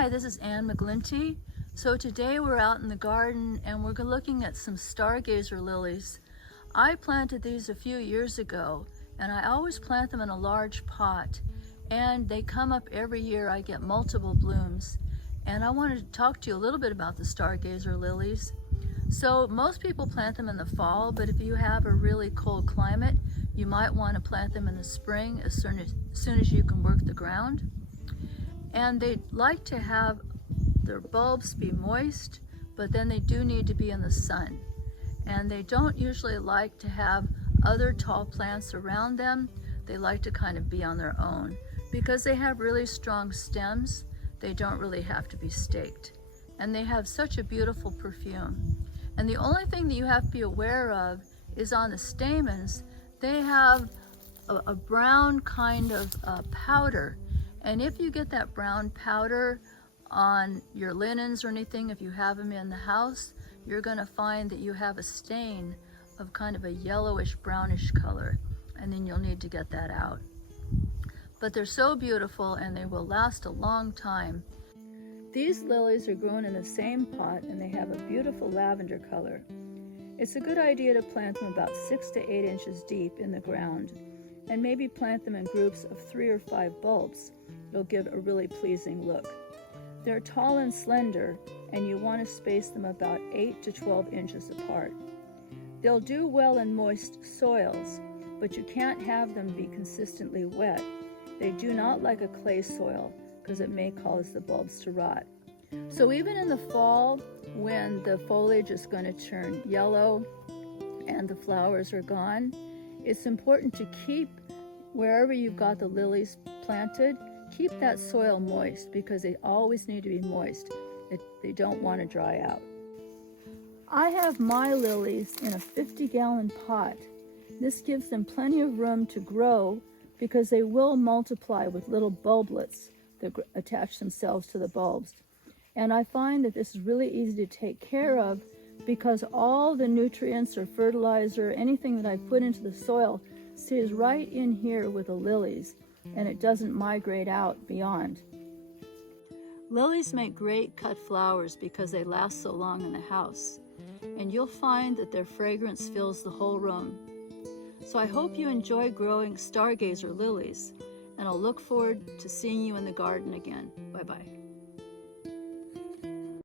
Hi, this is Ann Maglinte. So today we're out in the garden and we're looking at some Stargazer lilies. I planted these a few years ago and I always plant them in a large pot and they come up every year. I get multiple blooms and I wanted to talk to you a little bit about the Stargazer lilies. So most people plant them in the fall, but if you have a really cold climate, you might want to plant them in the spring as soon as you can work the ground. And they like to have their bulbs be moist, but then they do need to be in the sun. And they don't usually like to have other tall plants around them. They like to kind of be on their own. Because they have really strong stems, they don't really have to be staked. And they have such a beautiful perfume. And the only thing that you have to be aware of is on the stamens, they have a brown kind of powder. And if you get that brown powder on your linens or anything, if you have them in the house, you're going to find that you have a stain of kind of a yellowish brownish color, and then you'll need to get that out. But they're so beautiful and they will last a long time. These lilies are grown in the same pot and they have a beautiful lavender color. It's a good idea to plant them about 6 to 8 inches deep in the ground, and maybe plant them in groups of 3 or 5 bulbs. It'll give a really pleasing look. They're tall and slender, and you want to space them about 8 to 12 inches apart. They'll do well in moist soils, but you can't have them be consistently wet. They do not like a clay soil because it may cause the bulbs to rot. So even in the fall, when the foliage is going to turn yellow and the flowers are gone, it's important to keep, wherever you've got the lilies planted, keep that soil moist because they always need to be moist. They don't want to dry out. I have my lilies in a 50-gallon pot. This gives them plenty of room to grow because they will multiply with little bulblets that attach themselves to the bulbs. And I find that this is really easy to take care of because all the nutrients or fertilizer, anything that I put into the soil, stays right in here with the lilies, and it doesn't migrate out beyond. Lilies make great cut flowers because they last so long in the house, and you'll find that their fragrance fills the whole room. So I hope you enjoy growing Stargazer lilies, and I'll look forward to seeing you in the garden again. Bye-bye.